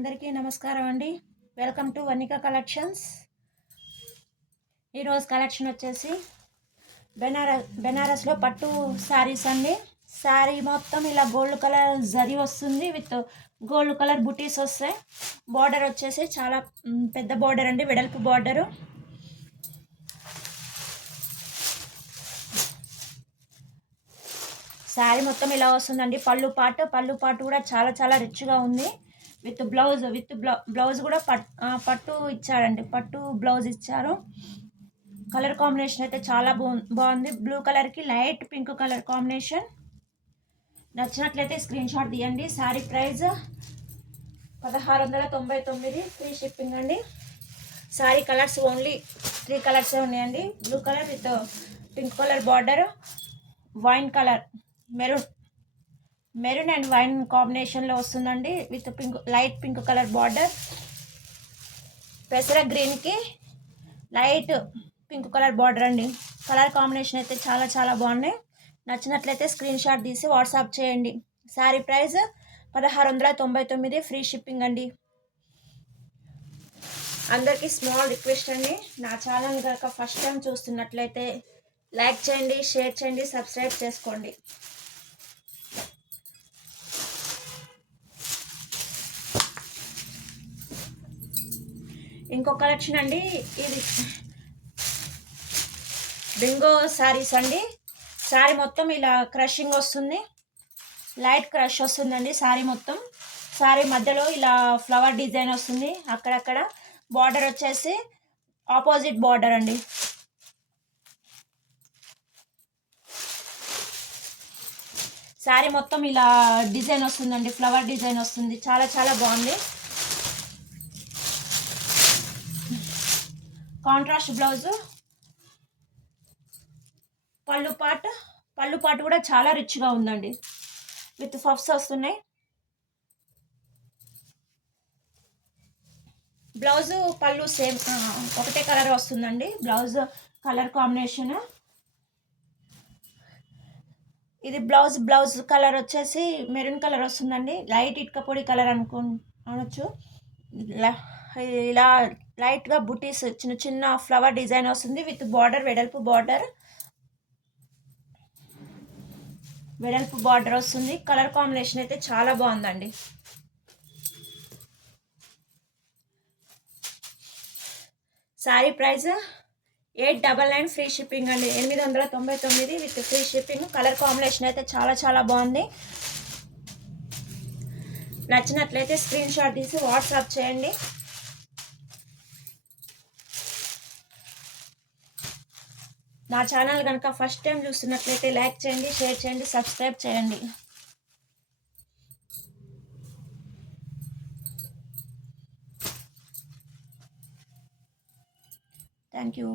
అందరికీ నమస్కారం అండి. Welcome to Vanika collections. ఈరోజు కలెక్షన్ వచ్చేసి బెనారస్లో పట్టు శారీస్ అండి. శారీ మొత్తం ఇలా గోల్డ్ కలర్ జరీ వస్తుంది, విత్ గోల్డ్ కలర్ బుటీస్ వస్తాయి. బార్డర్ వచ్చేసి చాలా పెద్ద బార్డర్ అండి, వెడల్పు బార్డరు. శారీ మొత్తం ఇలా వస్తుందండి. పళ్ళు పాటు కూడా చాలా చాలా రిచ్గా ఉంది. విత్ బ్లౌజ్ కూడా పట్టు ఇచ్చారండి, పట్టు బ్లౌజ్ ఇచ్చారు. కలర్ కాంబినేషన్ అయితే చాలా బాగుంది. బ్లూ కలర్కి లైట్ పింక్ కలర్ కాంబినేషన్. నచ్చినట్లయితే స్క్రీన్ షాట్ తీయండి. శారీ ప్రైస్ 1699, ఫ్రీ షిప్పింగ్ అండి. శారీ కలర్స్ ఓన్లీ 3 కలర్సే ఉన్నాయండి. Blue colour with pink colour border, wine colour, maroon and wine కాంబినేషన్లో వస్తుందండి, with light pink colour border. పెసర గ్రీన్కి లైట్ పింక్ కలర్ బార్డర్ అండి. కలర్ కాంబినేషన్ అయితే చాలా చాలా బాగున్నాయి. నచ్చినట్లయితే స్క్రీన్ షాట్ తీసి వాట్సాప్ చేయండి. శారీ ప్రైస్ 1699, ఫ్రీ షిప్పింగ్ అండి. అందరికీ స్మాల్ రిక్వెస్ట్ అండి, నా ఛానల్ కనుక ఫస్ట్ టైం చూస్తున్నట్లయితే లైక్ చేయండి, షేర్ చేయండి, సబ్స్క్రైబ్ చేసుకోండి. ఇంకో కలెక్షన్ అండి, ఇది బింగో శారీస్ అండి. శారీ మొత్తం ఇలా క్రషింగ్ వస్తుంది, లైట్ క్రష్ వస్తుందండి శారీ మొత్తం. శారీ మధ్యలో ఇలా ఫ్లవర్ డిజైన్ వస్తుంది, అక్కడక్కడ బార్డర్ వచ్చేసి ఆపోజిట్ బార్డర్ అండి. శారీ మొత్తం ఇలా డిజైన్ వస్తుందండి, ఫ్లవర్ డిజైన్ వస్తుంది, చాలా చాలా బాగుంది. కాంట్రాస్ట్ బ్లౌజు, పళ్ళు పాటు కూడా చాలా రిచ్గా ఉందండి, విత్ పఫ్స్ వస్తున్నాయి. బ్లౌజు పళ్ళు సేమ్ ఒకటే కలర్ వస్తుందండి. బ్లౌజ్ కలర్ కాంబినేషన్ ఇది. బ్లౌజ్ కలర్ వచ్చేసి మెరూన్ కలర్ వస్తుందండి, లైట్ ఇటుక పొడి కలర్ అనొచ్చు. ఇలా లైట్గా బుటీస్ చిన్న చిన్న ఫ్లవర్ డిజైన్ వస్తుంది, విత్ బార్డర్ వెడల్పు బార్డర్ వస్తుంది. కలర్ కాంబినేషన్ అయితే చాలా బాగుందండి. శారీ ప్రైస్ 899, ఫ్రీ షిప్పింగ్ అండి. 899 with free shipping. Colour combination అయితే చాలా చాలా బాగుంది. నచ్చినట్లయితే స్క్రీన్ షాట్ తీసి వాట్సాప్ చేయండి. నా ఛానల్ కనుక ఫస్ట్ టైం చూస్తున్నట్లయితే లైక్ చేయండి, షేర్ చేయండి, సబ్స్క్రైబ్ చేయండి. Thank you.